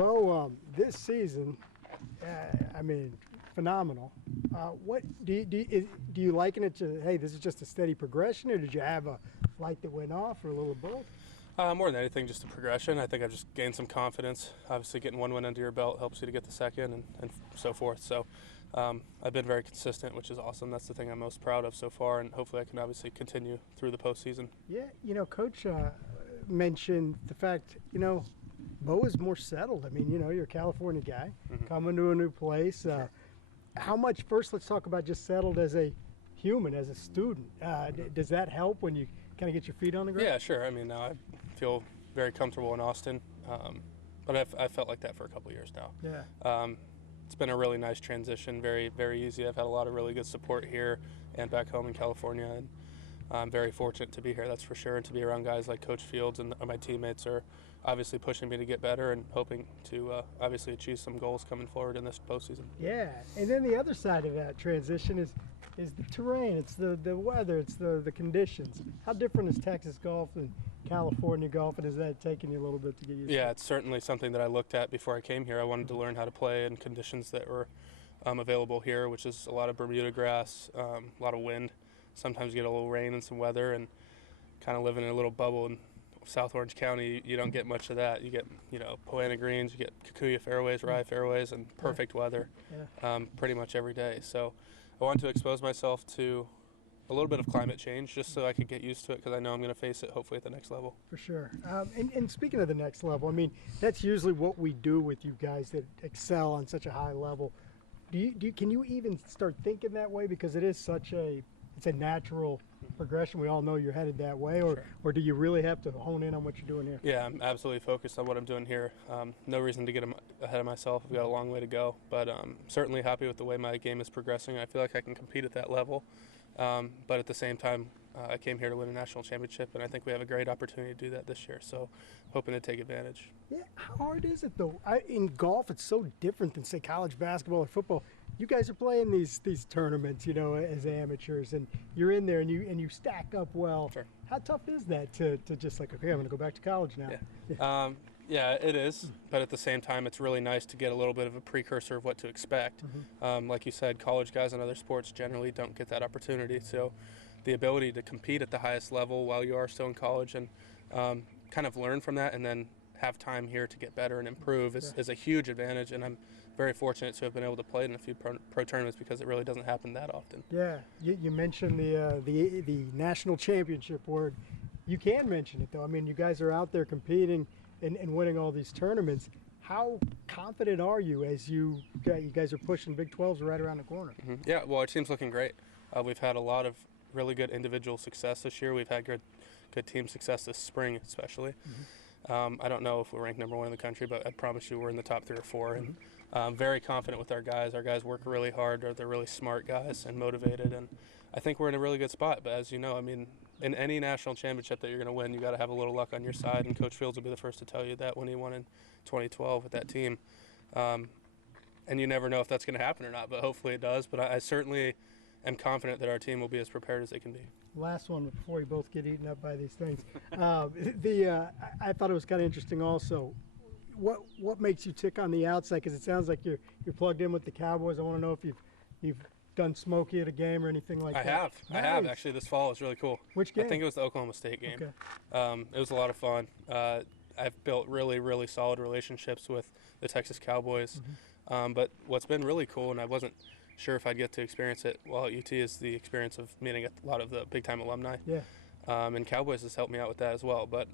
Beau, this season, I mean, phenomenal. What do you liken it to? Hey, this is just a steady progression, or did you have a light that went off, or a little of both? More than anything, just a progression. I think I've just gained some confidence. Obviously, getting one win under your belt helps you to get the second and so forth. So I've been very consistent, which is awesome. That's the thing I'm most proud of so far, and hopefully I can obviously continue through the postseason. Yeah, Coach mentioned the fact, Beau is more settled. I mean, you're a California guy coming to a new place. How much, first let's talk about just settled as a human, as a student. Does that help when you kind of get your feet on the ground? Yeah, sure. I mean, now I feel very comfortable in Austin, but I've felt like that for a couple of years now. Yeah. It's been a really nice transition, very, very easy. I've had a lot of really good support here and back home in California, and I'm very fortunate to be here, that's for sure, and to be around guys like Coach Fields, and my teammates are obviously pushing me to get better and hoping to obviously achieve some goals coming forward in this postseason. Yeah, and then the other side of that transition is the terrain, it's the weather, it's the conditions. How different is Texas golf and California golf, and is that taking you a little bit to get used to? Yeah, it's certainly something that I looked at before I came here. I wanted to learn how to play in conditions that were available here, which is a lot of Bermuda grass, a lot of wind. Sometimes you get a little rain and some weather, and kind of living in a little bubble in South Orange County, you don't get much of that. You get, Pena greens, you get Kikuyu fairways, Rye fairways, and perfect weather pretty much every day. So I wanted to expose myself to a little bit of climate change just so I could get used to it, because I know I'm going to face it hopefully at the next level. For sure. And speaking of the next level, I mean, that's usually what we do with you guys that excel on such a high level. Can you even start thinking that way, because it is such it's a natural progression? We all know you're headed that way, or do you really have to hone in on what you're doing here? Yeah, I'm absolutely focused on what I'm doing here. No reason to get ahead of myself. I've got a long way to go, but certainly happy with the way my game is progressing. I feel like I can compete at that level, but at the same time, I came here to win a national championship, and I think we have a great opportunity to do that this year, so hoping to take advantage. Yeah, how hard is it though? In golf, it's so different than, say, college basketball or football. You guys are playing these tournaments, as amateurs, and you're in there and you stack up well. Sure. How tough is that to just like, okay, I'm going to go back to college now? Yeah. Yeah, it is, but at the same time, it's really nice to get a little bit of a precursor of what to expect. Like you said, college guys in other sports generally don't get that opportunity, so the ability to compete at the highest level while you are still in college and kind of learn from that and then have time here to get better and improve is a huge advantage, and I'm very fortunate to have been able to play in a few pro tournaments, because it really doesn't happen that often. Yeah, you mentioned the national championship word. You can mention it though. I mean, you guys are out there competing and winning all these tournaments. How confident are you as you guys are pushing Big 12s right around the corner? Yeah, well, our team's looking great. We've had a lot of really good individual success this year. We've had good team success this spring, especially. I don't know if we're ranked #1 in the country, but I promise you we're in the top 3 or 4. And I'm very confident with our guys. Our guys work really hard. They're really smart guys and motivated, and I think we're in a really good spot. But as you know, I mean, in any national championship that you're going to win, you got to have a little luck on your side, and Coach Fields will be the first to tell you that when he won in 2012 with that team. And you never know if that's going to happen or not, but hopefully it does. But I certainly am confident that our team will be as prepared as they can be. Last one before you both get eaten up by these things. I thought it was kind of interesting also. What makes you tick on the outside? Because it sounds like you're plugged in with the Cowboys. I want to know if you've done Smokey at a game or anything like that. I have actually. This fall is really cool. Which game? I think it was the Oklahoma State game. Okay. It was a lot of fun. I've built really, really solid relationships with the Texas Cowboys. But what's been really cool, and I wasn't sure if I'd get to experience it while at UT, is the experience of meeting a lot of the big-time alumni. Yeah. And Cowboys has helped me out with that as well. But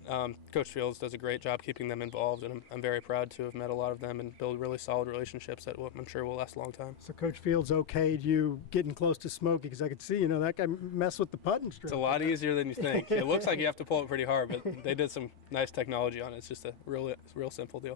Coach Fields does a great job keeping them involved, and I'm very proud to have met a lot of them and build really solid relationships that I'm sure will last a long time. So Coach Fields okayed you getting close to Smokey, because I could see, that guy mess with the putting stroke. It's a lot easier than you think. It looks like you have to pull it pretty hard, but they did some nice technology on it. It's just a real simple deal.